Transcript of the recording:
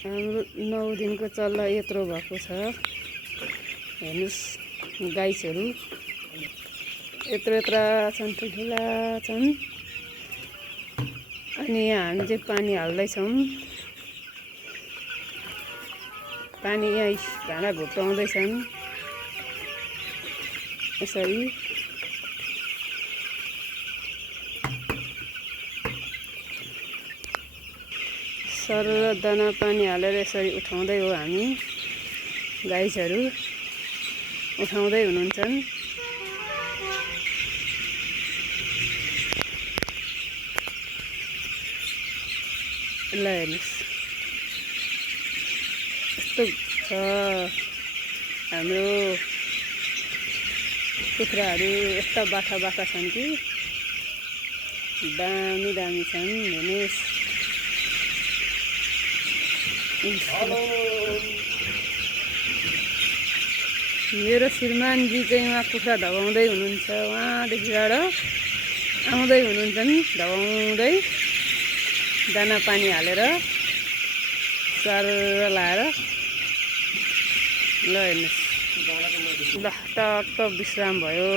हाम्रो 9 दिनको चल्ला यत्रो भएको छ। हेर्नुस् गाईहरू यत्रो छन्, ठुला छन्। अनि यहाँ हामी चाहिँ पानी हाल्दैछौँ। पानी यहाँ भाँडा घोप्टाउँदैछन् यसरी। सरल दाना पानी हालेर यसरी उठाउँदै हो हामी। गाईहरू उठाउँदै हुनुहुन्छ। ल हेर्नुहोस् यस्तो छ हाम्रो कुखुराहरू। यस्ता बाखा छन् कि दामी छन्। हेर्नुहोस् मेरो श्रीमानजी चाहिँ उहाँ कुखुरा धगाउँदै हुनुहुन्छ। उहाँदेखिबाट आउँदै हुनुहुन्छ धगाउँदै, दाना पानी हालेर चार लाएर। ल हेर्नुहोस्, ल टक्क विश्राम भयो।